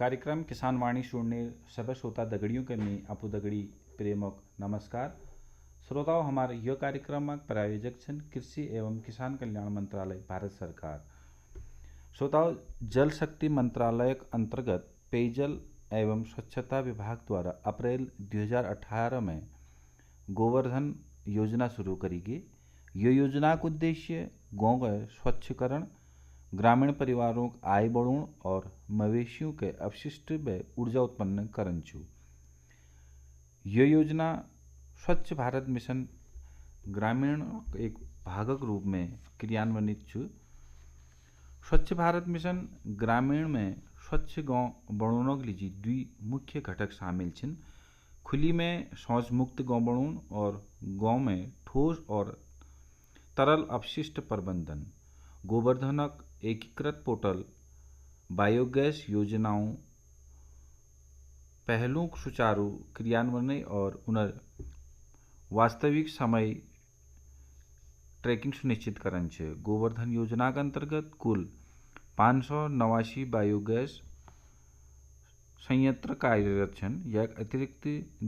कार्यक्रम किसान वाणी सुनने सभी श्रोता दगड़ियों के मी अपु दगड़ी प्रेमक नमस्कार। श्रोताओं, हमारे यह कार्यक्रम प्रायोजक छन कृषि एवं किसान कल्याण मंत्रालय भारत सरकार। श्रोताओं, जल शक्ति मंत्रालय अंतर्गत पेयजल एवं स्वच्छता विभाग द्वारा अप्रैल 2018 में गोवर्धन योजना शुरू करी गई। यह योजना का उद्देश्य गाँव का स्वच्छकरण, ग्रामीण परिवारों का आय बढ़ाउण और मवेशियों के अपशिष्ट व ऊर्जा उत्पन्न करन छू। यह योजना स्वच्छ भारत मिशन ग्रामीण एक भागक रूप में क्रियान्वित छू। स्वच्छ भारत मिशन ग्रामीण में स्वच्छ गांव बनाने के लिए दुई मुख्य घटक शामिल छन। खुली में शौच मुक्त गांव बनाउण और गांव में ठोस और तरल अपशिष्ट प्रबंधन। गोवर्धनक एकीकृत पोर्टल बायोगैस योजनाओं पहलों सुचारू क्रियान्वयन और उनर वास्तविक समय ट्रैकिंग सुनिश्चित करन छे। गोवर्धन योजना के अंतर्गत कुल 589 बायोगैस संयंत्र कार्यरत छन। यह अतिरिक्त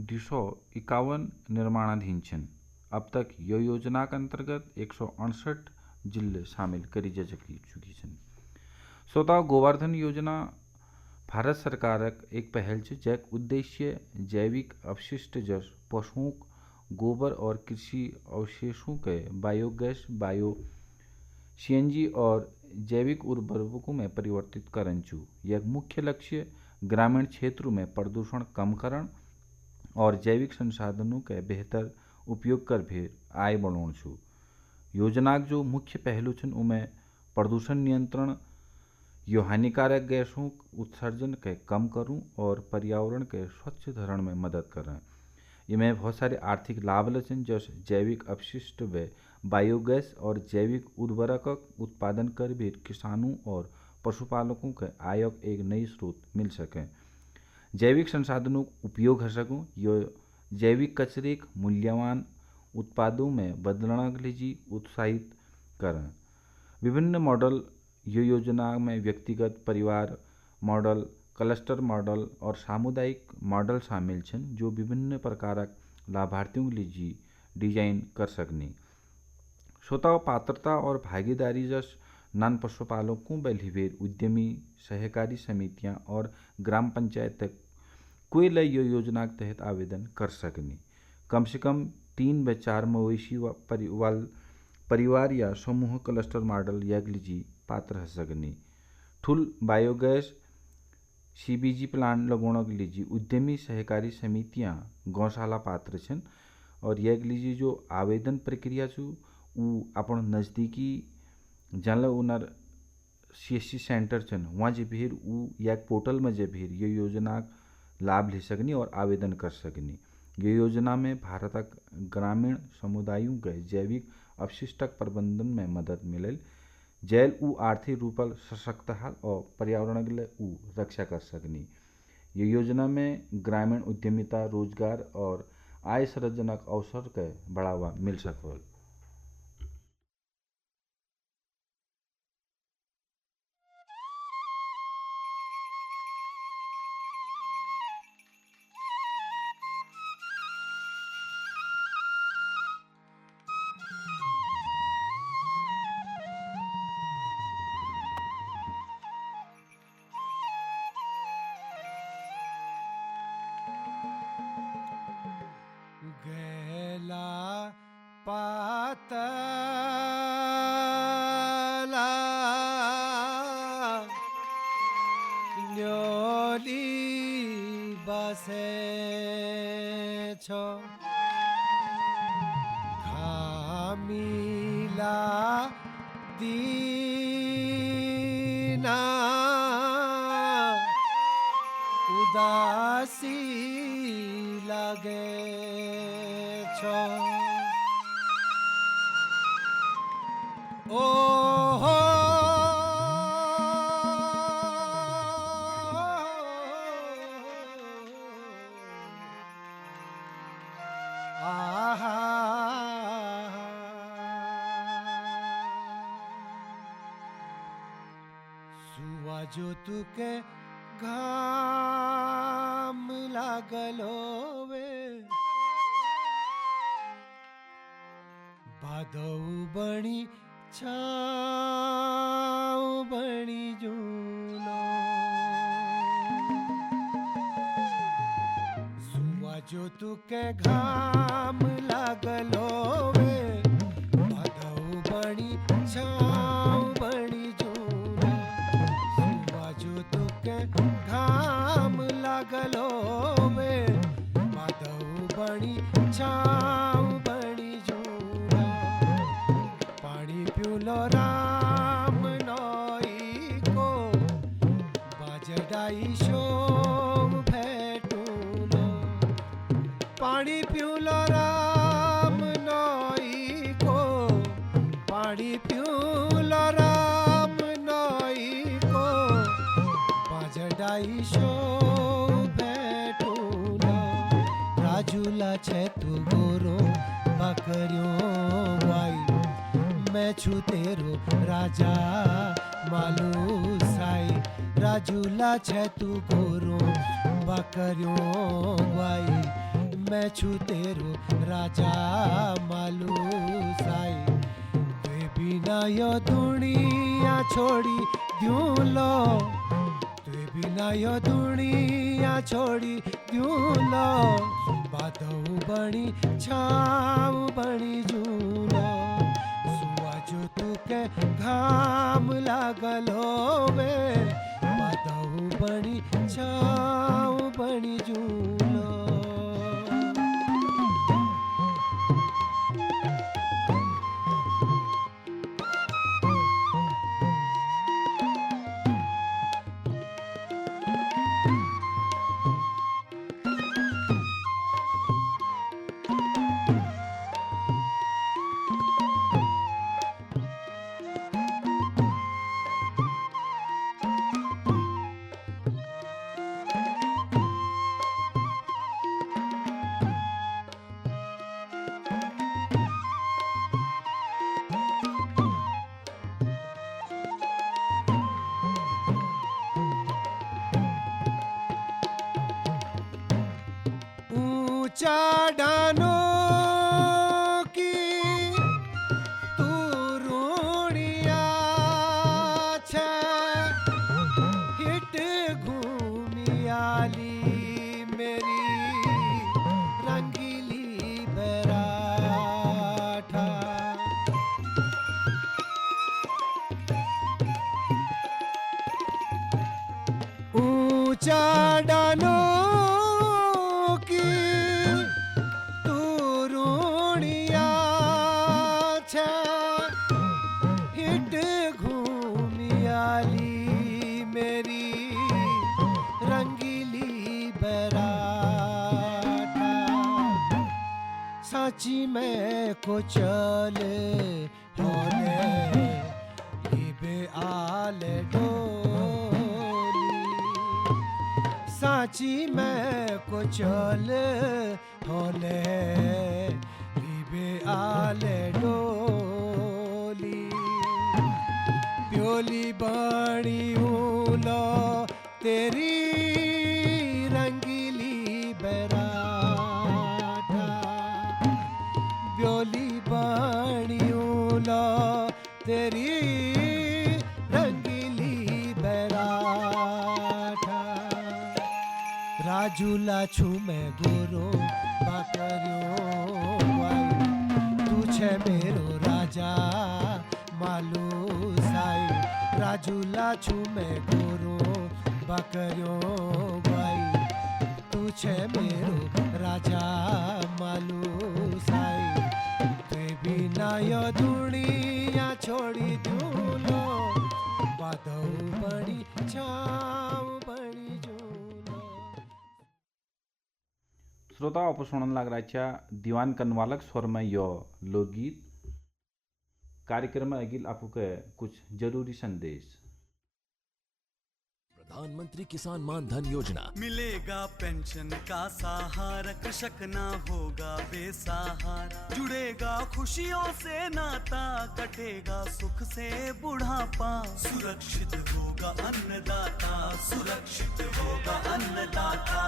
251 निर्माणाधीन छन। अब तक यह योजना के अंतर्गत 168 जिले शामिल करी जा चुकी छन। श्रोताओं, गोवर्धन योजना भारत सरकार एक पहल है जैक उद्देश्य जैविक अपशिष्ट जस पशुओं गोबर और कृषि अवशेषों के बायोगैस, बायो सीएनजी और जैविक उर्वरकों में परिवर्तित करन छू। यह मुख्य लक्ष्य ग्रामीण क्षेत्रों में प्रदूषण कम करन और जैविक संसाधनों के बेहतर उपयोग कर भी आय बढ़ाउण छू। योजना जो मुख्य पहलू छन उनमें प्रदूषण नियंत्रण, यो हानिकारक गैसों उत्सर्जन के कम करूं और पर्यावरण के स्वच्छ धरण में मदद करें। इनमें बहुत सारे आर्थिक लाभ लचन जैसे जैविक अपशिष्ट व बायोगैस और जैविक उर्वरक उत्पादन कर भी किसानों और पशुपालकों के आय एक नई स्रोत मिल सके। जैविक संसाधनों उपयोग हो सकूँ, यो जैविक कचरे मूल्यवान उत्पादों में बदलने के लिए उत्साहित करें। विभिन्न मॉडल ये योजना में व्यक्तिगत, परिवार मॉडल, क्लस्टर मॉडल और सामुदायिक मॉडल शामिल छन जो विभिन्न प्रकार लाभार्थियों के लिए डिजाइन कर सकनी। श्रोताओं, पात्रता और भागीदारी जस नान पशुपालकों बलिवेर उद्यमी सहकारी समितियां और ग्राम पंचायत तक कोई लय योजना के तहत आवेदन कर सकनी। कम से कम 3 व 4 मवेशी परिवार या समूह क्लस्टर मॉडल या पात्र हो सकनी। ठुल बायोगैस सीबीजी प्लांट लगाने के लिए उद्यमी सहकारी समितियां गौशाला पात्र छन और यह लीजिए जो आवेदन प्रक्रिया छू उ अपन नज़दीकी जल उनर सीएससी सेंटर छन वहाँ जे भीर उ या पोर्टल में जे भीर ये योजना लाभ ले सकनी और आवेदन कर सकनी। ये योजना में भारत ग्रामीण समुदायों के जैविक अपशिष्टक प्रबंधन में मदद मिले जैल उ आर्थिक रूप सशक्त हाल और पर्यावरण के लिए उ रक्षा कर सकनी। ये योजना में ग्रामीण उद्यमिता, रोजगार और आय सृजनक अवसर के बढ़ावा मिल सकल। गैला पातला न्योली बसे छो घामिला दीना उदासी लगे छो। ओ हो आहा सुवा जो तुके घाम लागलो वे बादौ बणी छाव बणी जूनो सुवा जो तुके घाम लागलो वे बादौ बणी छाव बणी जूनो सुवा जो तुके घाम लागलो वे बादौ बणी छाव बणी जूनो पाणी पिउलो राम नई को बाजडाई शोम भेटूलो पाणी पिउलो राम नई को पाणी पिउलो राम नई को बाजडाई शोम भेटूलो राजूला छे तू गोरो बकरियो वाई मैं छू तेरो राजा मालू साई राजूला छे तू गोरो बकरियो वाई मैं छू तेरो राजा मालू साई ते बिना यो दुनिया छोड़ी द्यूं लो ते बिना यो दुनिया छोड़ी द्यूं लो बादौ बणी छाव बणी जूलो जो तुके घाम लागलो वे बादौ बणी छाव बणी जूलो ऊंचा डानो की तू रूणिया छे हिट घूमियाली मेरी रंगीली बराठा ऊंचा डानो मेरी रंगीली बराठा साची में को चले होले लिबे आले डोली साची में को चले होले लिबे आले डोली ब्योली बणी लो तेरी रंगीली बराठा ब्योली बणी लो तेरी रंगीली बराठा राजूला छू मैं गोरो बकरियो वाई तू छे मेरो राजा मालू साई राजूला छू मैं गोरो बकरियो भाई तू छे मेरो राजा मालू साई ते बिना यो दुनिया छोड़ी दूलो बादौ बणी छाव बणी जूलो श्रोता अपसोणन लागराच्या दीवान कनवालक स्वर में यो लोकगीत कार्यक्रम में अगिल आपको कुछ जरूरी संदेश। प्रधान प्रधानमंत्री किसान मान धन योजना। मिलेगा पेंशन का सहारा, कृषक ना होगा बेसहारा। जुड़ेगा खुशियों से नाता, कटेगा सुख से बुढ़ापा। सुरक्षित होगा अन्नदाता, सुरक्षित होगा अन्नदाता।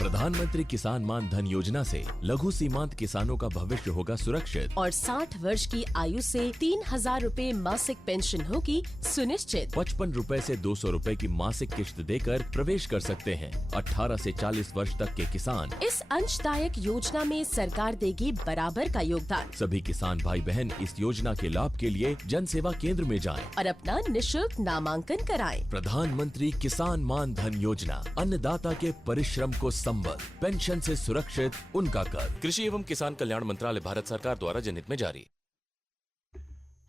प्रधानमंत्री किसान मान धन योजना से लघु सीमांत किसानों का भविष्य होगा सुरक्षित और 60 वर्ष की आयु से 3,000 रूपए मासिक पेंशन होगी सुनिश्चित। 55 रूपए से 200 रूपए की मासिक किश्त देकर प्रवेश कर सकते हैं। 18 से 40 वर्ष तक के किसान इस अंशदायक योजना में सरकार देगी बराबर का योगदान। सभी किसान भाई बहन इस योजना के लाभ के लिए जन सेवा केंद्र में जाएं। और अपना निशुल्क नामांकन कराएं। प्रधानमंत्री किसान मान धन योजना, अन्नदाता के परिश्रम को संबल, पेंशन से सुरक्षित उनका कर। कृषि एवं किसान कल्याण मंत्रालय, भारत सरकार द्वारा जनहित में जारी।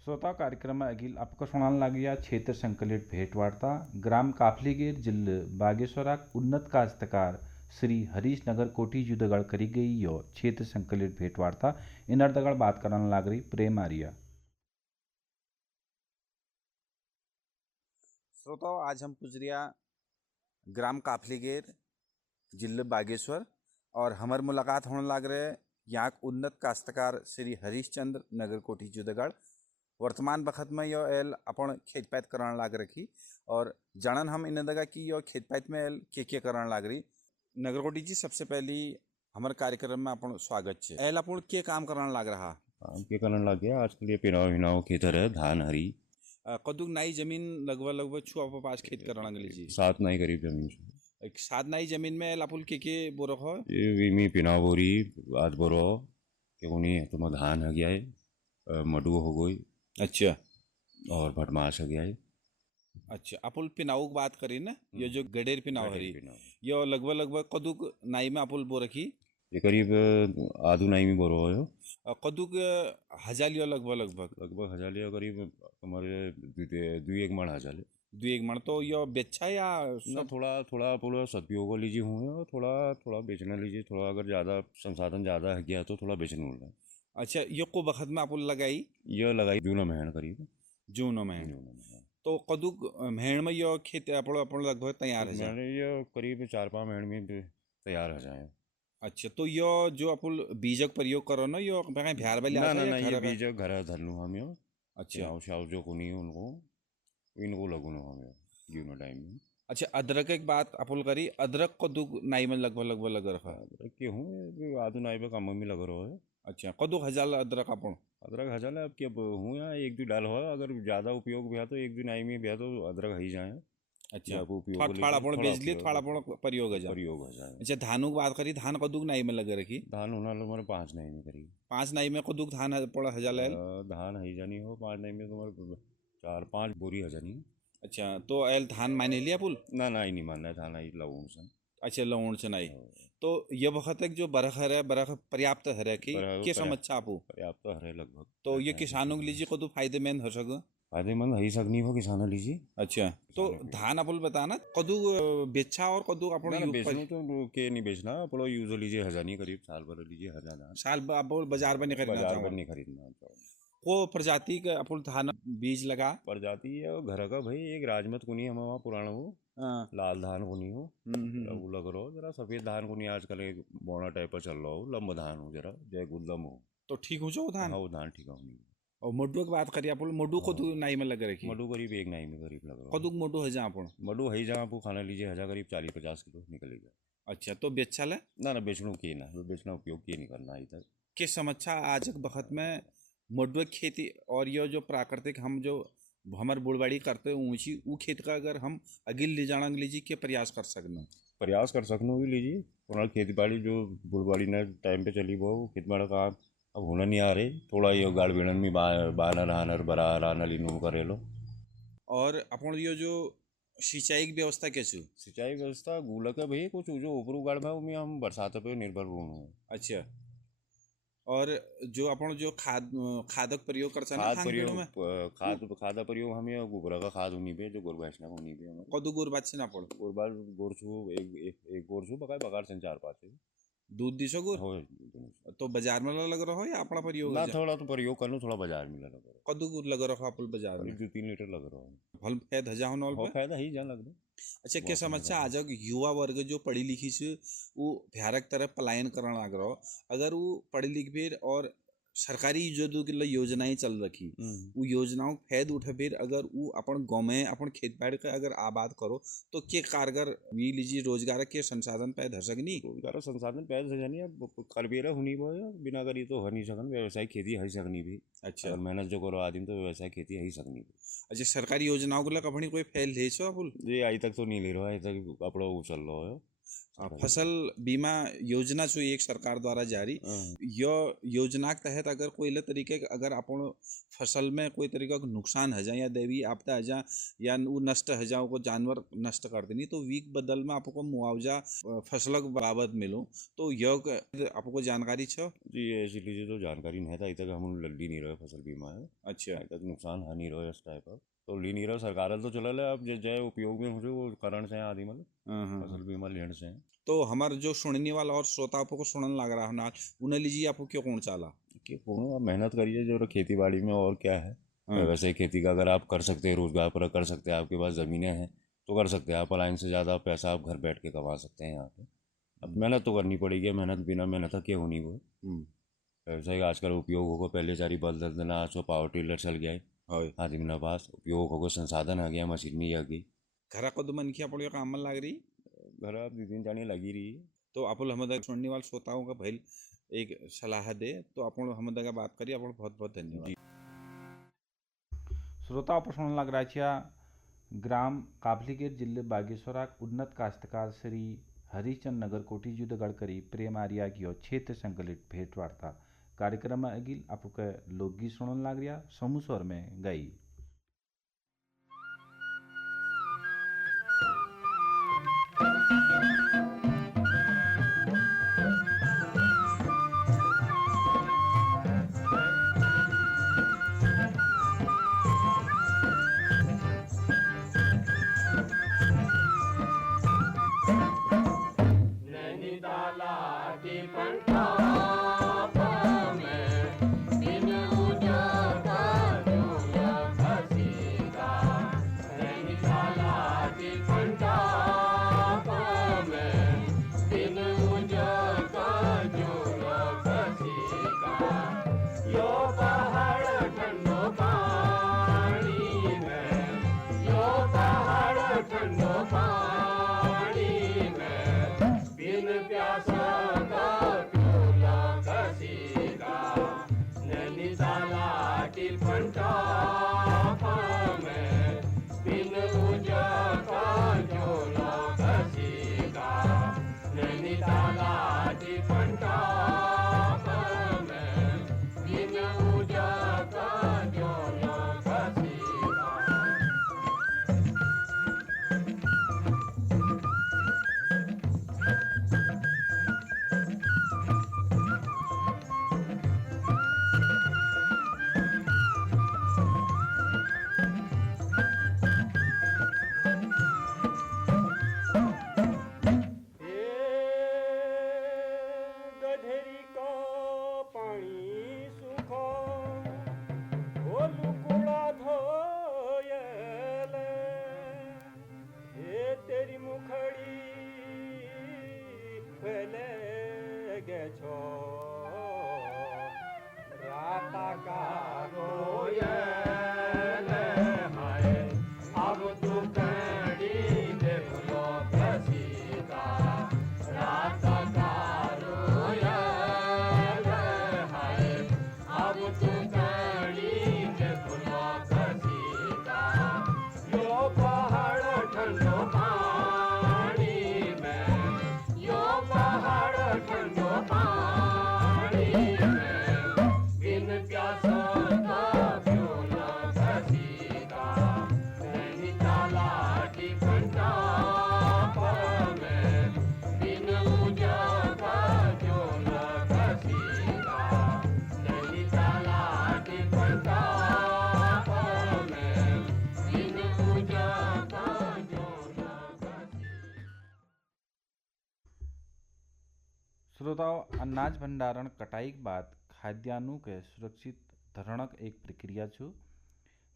श्रोता कार्यक्रम अगिल आपका सुनान लागिया क्षेत्र संकलित भेटवार्ता ग्राम काफलीगेर जिले बागेश्वराक उन्नत काश्तकार श्री हरीश नगर कोठी जुदगढ़ करी गई यो क्षेत्र संकलित भेटवार्ता इन अर्दगढ़ बात करने लाग रही प्रेम आर्या। श्रोताओं, आज हम पुजरिया ग्राम काफलीगेर जिले बागेश्वर और हमार मुलाकात होने लग रहे यहाँ उन्नत काश्तकार श्री हरीशचंद्र नगर कोठी जुदगढ़। वर्तमान वक्त में यो एल अपन खेत पैत कराने लाग रखी और जानन हम इन दगा कि यो खेत पैत में एल के कराने लाग रही। नगर कोठी जी, सबसे पहली हमारे कार्यक्रम में अपन स्वागत है। एल अपन के काम कराने लाग रहा? काम के करने लग गया आज के लिए पिनाव हिनाव खेतर है, धान हरी कदुक नाई जमीन लगभग छुआ पास खेत कराने लगी जी। 7 नाई करीब जमीन एक 7 नाई जमीन में एल अपन के बोरक हो? ये वीमी पिनाव बोरी आज बोरो के कोनी तो धान है गया है, मडू हो गई। अच्छा। और भटमास है गया है। अच्छा, अपुल पिनाऊ की बात करी ना, ये जो गडेर पिनाऊ है यो लगभग कदुक नाई में अपुल बो रखी? ये करीब आधु नाई में बोरो है। कदुक हजालियो लगभग हजालिया करीब हमारे 2-1 मण हजाले 2-1 मण। तो यो बेचा या ना थोड़ा पूरा सदुपयोग लीजिए हुए और थोड़ा बेचना लीजिए। थोड़ा अगर ज़्यादा संसाधन ज़्यादा है गया तो थोड़ा बेचने हो रहा है। अच्छा, यो को वक्त में अपुल लगाई? ये लगाई जून महीने करीब। जून महीने। तो कदुक महीने में यो खेत अपन लगभग तैयार है? मैंने ये करीब 4-5 महीने में तैयार हो जाए। अच्छा, तो यो जो अपुल बीजक प्रयोग करो ना, यो बिहार वाले ना ये बीज घर धरलू हम यो। अच्छा, शाव जो को नहीं उनको इनको लगू ना हम यो टाइम में। अच्छा, अदरक एक बात अपुल करी, अदरक कदुक नाई में लगभग लग रहा है? अदरक के हूँ आधु नाई पे काम में लग रहा है। अच्छा, कदुक हजार अदरक अपन? अदरक हजार अब क्या हूँ यहाँ 1-2 डाल हो, अगर ज़्यादा उपयोग भी है तो 1-2 नाई में भी है तो अदरक ही जाए। अच्छा, आप उपयोग प्रयोग हो जाए। अच्छा, धानों की बात करी, धान कदुक नाई में लग रखी? धान होना हमारे 5 नाई में करीब। 5 नाई में कदुक धान पड़ा हजार धान ही जानी हो 5 नाई में तुम्हारे 4-5 बोरी हजानी। अच्छा, तो एल धान मायने लिया पुल? ना ही नहीं मानना है, धान आई लाऊं से। अच्छा, लवण से नहीं। तो ये वक्त जो बरख है बरख पर्याप्त है कि समझा आपको? पर्याप्त है लगभग। तो ये किसानों के लीजिए कदुक फायदेमंद हो सको? फायदेमंद ही सकनी हो किसान लीजिए। अच्छा, तो धान अपुल बताना कदुक बेचा और कदुक अपन ना बेचना तो के नहीं बेचना, अपनो यूज लीजिए हजानी करीब साल भर लीजिए हजार साल बाजार पर नहीं खरीदना। को प्रजाति का अपुल धान बीज लगा? प्रजाति है घर का भाई, एक राजमत को नहीं हम वहाँ पुराना वो लाल धान को नहीं हो वो लग रहा हो, जरा सफेद धान को नहीं आजकल एक बोना टाइप पर चल रहा हो, लंब धान हो जरा जय गुदम हो तो ठीक हो जाओ धान। हाँ वो धान ठीक हो नहीं। और मोडू की बात करिए अपन, मोडू कदुक नाई में लग रही? मडू करीब 1 नाई में करीब लग रहा है। कदुक मोडू है जहाँ अपन? मडू है जहाँ आप खाना लीजिए हजार करीब 40-50 किलो निकलेगा। अच्छा, तो बेचा ले ना बेचना की ना बेचना उपयोग की नहीं करना अभी तक। किस समस्या आज वक्त में मोडू खेती और ये जो प्राकृतिक हम जो हमारे बुड़बाड़ी करते हैं ऊँची वो खेत का अगर हम अगिल ले जाना लीजिए के प्रयास कर सकना भी लीजिए। और खेती बाड़ी जो बुड़बाड़ी ने टाइम पे चली वो खेती बाड़ी का अब होना नहीं आ रही, थोड़ा ये गाड़ बेड़न में बानर हानर बरा नलीनू करे लो। और अपन ये जो सिंचाई की व्यवस्था कैसे? सिंचाई व्यवस्था गुलक है भाई, कुछ जो ऊपर गाड़ में हम बरसात पे निर्भर हूँ। अच्छा, और जो अपन जो खादक प्रयोग करते हैं खाद प्रयोग हमें गोबर का खाद होनी पे जो गोर भैंसना होनी पे हमें कदू गोर बात से ना पड़ो गोर छू एक गोर छू बकाय बकार से 4-5 दूध दिशो गुर हो तो बाजार में लग रहा हो या अपना प्रयोग? ना थोड़ा तो प्रयोग कर लो, थोड़ा बाजार में लग रहा कदू लग रहा हो अपन बाजार में 2-3 लीटर लग रहा है। फल फायदा जा हो फायदा ही जा लग रहा। अच्छा के बहुत समस्या समझदार। आजक युवा वर्ग जो पढ़ी लिखी छ वो बिहारक तरफ पलायन करने लग रहा अगर वो पढ़ी लिख फिर और सरकारी जो कि योजनाएं चल रखी वो योजनाओं फायद उठा फिर अगर वो अपन गाँव में अपन खेत बाड़ी का अगर आबाद करो तो के कारगर ये लीजिए रोजगार के संसाधन पैदा हो सकनी रोजगार संसाधन पैदा से जानी अब करबेरा हुनी बो बिना करी तो हो नहीं सकन व्यवसाय खेती है सकनी भी। अच्छा अगर मेहनत जो करो आदमी तो व्यवसाय खेती है ही सकनी भी। अच्छा सरकारी योजनाओं को लग अपनी कोई फैल ले छो आप जी आज तक तो नहीं ले रहा है, आज तक अपना वो चल रहा है। फसल बीमा योजना जो एक सरकार द्वारा जारी यो योजना के तहत अगर कोई तरीके अगर अपन फसल में कोई तरीका का नुकसान है जाए या दैवीय आपदा है जाए या वो नष्ट है जाए को जानवर नष्ट कर देनी तो वीक बदल में आपको मुआवजा फसल बाबत मिलो तो यह आपको जानकारी छो जी ऐसी लीजिए तो जानकारी नहीं था, अभी तक हम ली नहीं रहे फसल बीमा है। अच्छा अभी तक नुकसान है नहीं रहा इस टाइप का तो ली नहीं रहा सरकार तो चल है अब जय उपयोग में मुझे वो करण से आदि मतलब फसल बीमा लेने से। तो हमारे जो सुनने वाला और श्रोता आपको सुनने लग रहा है ना उन्हें लीजिए आपको क्यों कौन चाला कि कौन आप मेहनत करिए जो खेती बाड़ी में और क्या है। वैसे खेती का अगर आप कर सकते हैं रोजगार पर कर सकते हैं आपके पास ज़मीनें हैं तो कर सकते हैं आप लाइन से ज़्यादा पैसा आप घर बैठ के कमा सकते हैं यहाँ पे। अब मेहनत तो करनी पड़ेगी, मेहनत बिना मेहनत क्या होनी वो। व्यवसाय का आजकल उपयोग होगा, पहले सारी बल देना आज तो पावर टिलर चल गया है आदमी के पास उपयोग होगा, संसाधन आ गया, मशीनरी आ गई। घर को तो मन की अपन काम लग रही घर आप दिन जाने लगी रही तो अपन हम सुनने वाले श्रोताओं का भाई एक सलाह दे तो अपन हम का बात करिए अपन बहुत बहुत धन्यवाद। श्रोता प्रश्न लग रहा ग्राम काफलीगेर जिले बागेश्वराक उन्नत काश्तकार श्री हरिचंद नगरकोटी जुद गडकरी प्रेम आर्या की क्षेत्र संकलित भेंट वार्ता कार्यक्रम में अगिल आपको लोकगीत सुनने लग रहा समूह स्वर में गई। श्रोताओं अनाज भंडारण कटाई के बाद खाद्यान्नों के सुरक्षित धरणक एक प्रक्रिया छो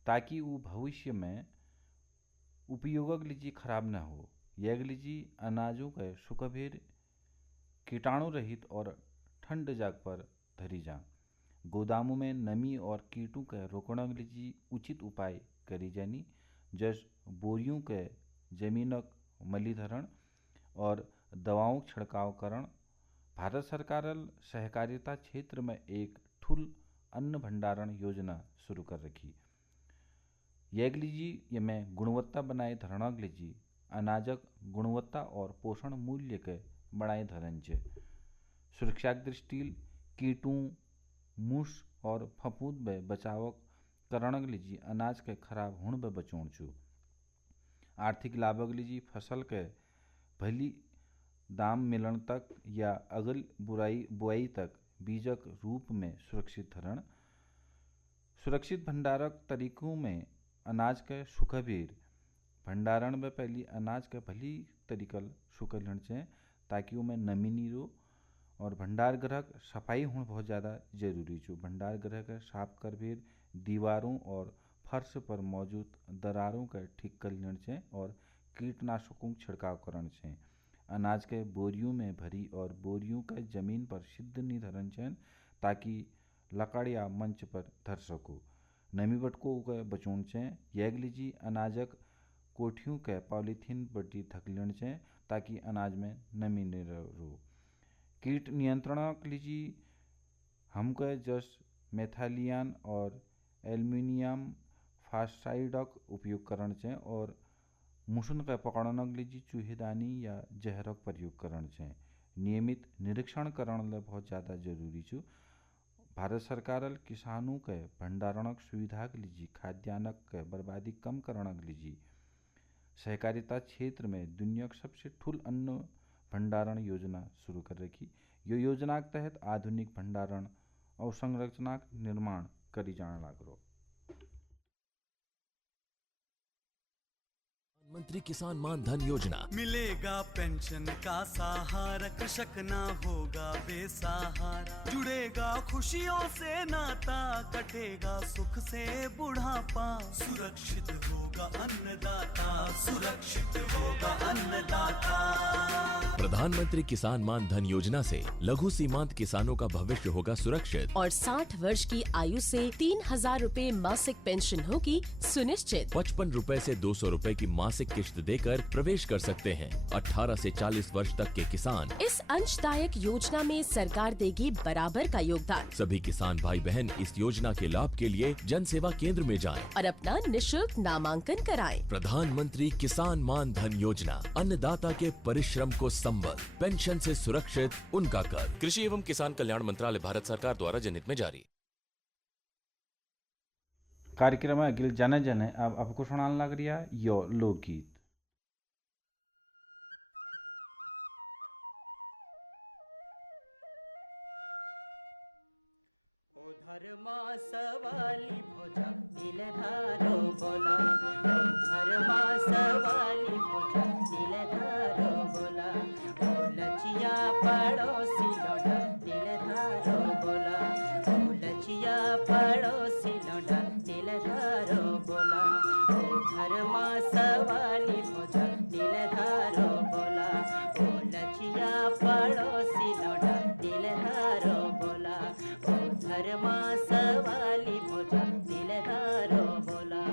ताकि वो भविष्य में उपयोगक लीजी खराब न हो। यह लीजी अनाजों के सुखभेर कीटाणु रहित और ठंड जाग पर धरी जा। गोदामों में नमी और कीटों के रोकण लीजी उचित उपाय करी जानी, जस बोरियों के जमीनक मलीधरण और दवाओं छिड़काव करण। भारत सरकार सहकारिता क्षेत्र में एक ठुल अन्न भंडारण योजना शुरू कर रखी। यह लीजी यमें गुणवत्ता बनाए धरणक लीजी अनाजक गुणवत्ता और पोषण मूल्य के बढ़ाए धरन छे। सुरक्षा दृष्टि कीटों, मूस और फफूंद बे बचाव करणक लीजी अनाज के खराब होने बे बचोण छू। आर्थिक लाभक लीजी फसल के भली दाम मिलन तक या अगल बुआई तक बीजक रूप में सुरक्षित धरण। सुरक्षित भंडारक तरीकों में अनाज के सुखबीर भंडारण में पहली अनाज के भली तरीकल सुखल चाहिए ताकि उनमें नमी नहीं रो। और भंडार गृह सफाई होना बहुत ज़्यादा जरूरी है। भंडार गृह के साफ कर भी दीवारों और फर्श पर मौजूद दरारों का ठीक कर लेना चाहिए और कीटनाशकों का छिड़काव करना चाहिए। अनाज के बोरियों में भरी और बोरियों का जमीन पर सिद्ध नहीं धरन चाहिए ताकि लकड़ या मंच पर धर सको। नमी बटको के बचोन चाहिए। यह लीजी अनाजक कोठियों के पॉलीथीन बटी ढक लेना चाहिए ताकि अनाज में नमी नहीं रो। कीट नियंत्रण लीजी हमके जस मेथालियन और एल्युमिनियम फास्साइडक उपयोग करना चाहिए और मुसन के पकड़नक लीजी चूहेदानी या जहरक प्रयोग करना चाहिए। नियमित निरीक्षण करने बहुत ज़्यादा जरूरी है। भारत सरकार किसानों के भंडारणक सुविधा के लीजी खाद्यान्नक के बर्बादी कम करने लीजी सहकारिता क्षेत्र में दुनिया की सबसे ठुल अन्न भंडारण योजना शुरू कर रखी। यो योजना के तहत आधुनिक भंडारण और संरचना निर्माण करी जाने लागरो। प्रधानमंत्री किसान मान धन योजना मिलेगा पेंशन का सहारा, कृषक ना होगा बेसहारा। जुड़ेगा खुशियों से नाता, कटेगा सुख से बुढ़ापा। सुरक्षित होगा अन्नदाता, सुरक्षित होगा अन्नदाता। प्रधानमंत्री किसान मान धन योजना से लघु सीमांत किसानों का भविष्य होगा सुरक्षित और 60 वर्ष की आयु से 3,000 रूपए मासिक पेंशन होगी सुनिश्चित। 55 रूपए से 200 रूपए की मासिक किश्त देकर प्रवेश कर सकते हैं। 18 से 40 वर्ष तक के किसान इस अंशदायक योजना में सरकार देगी बराबर का योगदान। सभी किसान भाई बहन इस योजना के लाभ के लिए जन सेवा केंद्र में जाएं और अपना निशुल्क नामांकन कराएं। प्रधानमंत्री किसान मान धन योजना अन्नदाता के परिश्रम को संबल, पेंशन से सुरक्षित उनका कर। कृषि एवं किसान कल्याण मंत्रालय भारत सरकार द्वारा जनहित में जारी। कार्यक्रम में अगिल जन जन है अब आपको सुनाने लग रहा है यो लोकगीत। धर्मा सवाली भोजा दिल धारो बोला, धर्मा सवाली भोजा दिल धारो बोला। ओ लचिया पड़ोसी लौटा दिल धारो बोला, ओ लचिया पड़ोसी लौटा दिल धारो बोला। ओ धर्मा सवाली भोजा दिल धारो बोला, ओ लचिया पड़ोसी लौटा दिल धारो बोला। ओ धर्मा सवाली भोजा दिल धारो बोला।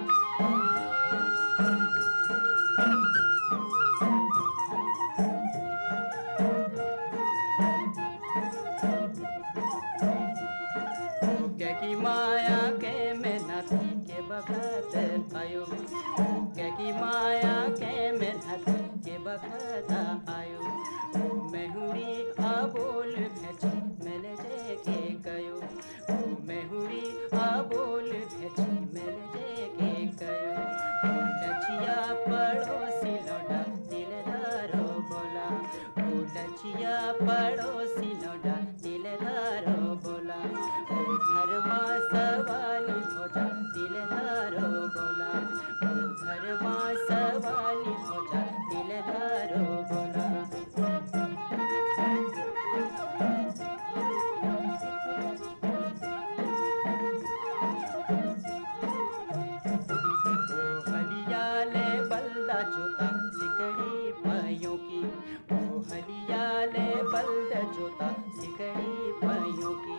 की माया के मेहनती के बखत आयो, की माया के मेहनती के बखत आयो। मेहुड़ी आबोल भेजी मैंने जे के गयो, मेहुड़ी आबोल भेजी मैंने जे के गयो। लचिया पड़ोसी लौटा दिल धारो बोला, लचिया पड़ोसी लौटा दिल धारो बोला। धर्मा सवाली भोजा दिल धारो बोला, धर्मा सवाली भोजा दिल धारो बोला। सिकड़ी पायों की ओ हलियाले बल्द जोता सिकड़ी पायों की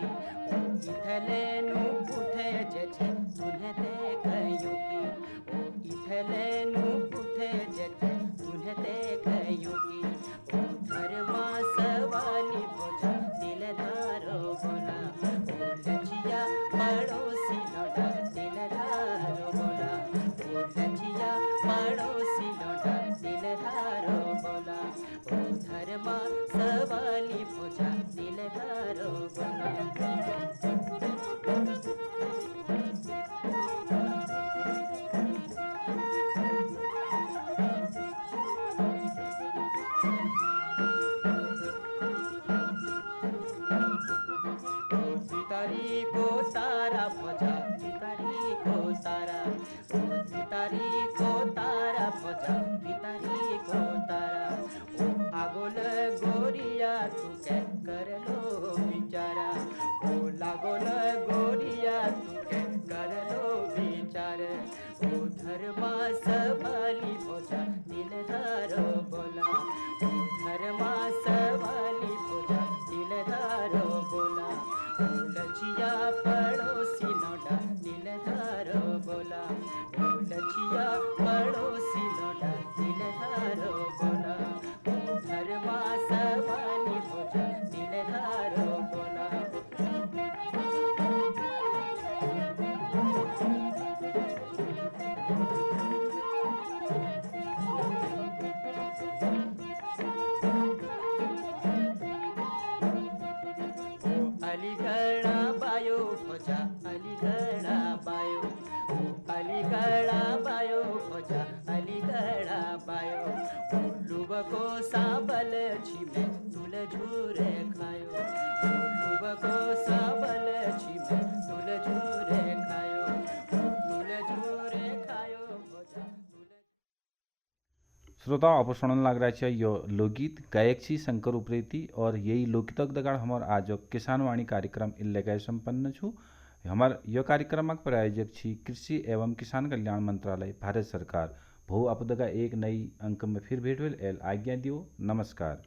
ओ इथले नु पुठे जेथे तुन्हे देखयो की ओ इथले नु पुठे जेथे तुन्हे देखयो की ओ धर्मा सवाली बोझा दिलदारो बोला ओ लचिया पड़ोसी लौटा दिलदारो बोला ओ लचिया पड़ोसी लौटा दिलदारो बोला ओ धर्मा सवाली बोझा दिलदारो बोला। सितारी को तारा भजा सितारी को तारा ओ सितारी को तारा भजा सितारी को तारा ओ आगोल गोरिया तू क्या कर लो बिचारा ओ लागोल गोरिया तू क्या कर लो बिचार ओ धर्मा सवाली भोजा दिलदारो बोला ओ धर्मा सवाली भोजा दिलदारो बोला ओ लचिया पड़ोसी लौटा दिलदारो बोला ओ लचिया पड़ोसी लौटा दिलदारो बोला ओ धर्मा सवाली भोजा दिलदारो बोला। अलीगढ़ा बायो भोजा अलीगढ़ा बायो ओ अलीगढ़ा बायो भोजा अलीगढ़ा बायो ओ लुबको साबल छिमे तुल झूरे खायो ओ लुबको साबल छिमे तुल झूरे खायो ओ तुल झूरे खायो भोजा तुल। श्रोता अपसरण लाग रहा है यो लोकगीत गायक छी शंकर उप्रेती और यही लोकगीतक दगाड़ हमार आज किसानवाणी कार्यक्रम इल्लेगाय संपन्न छु। हमार यो कार्यक्रमक प्रायोजक छी कृषि एवं किसान कल्याण मंत्रालय भारत सरकार। भू आपदगा एक नई अंक में फिर भेंट होल एल आज्ञा दियो। नमस्कार।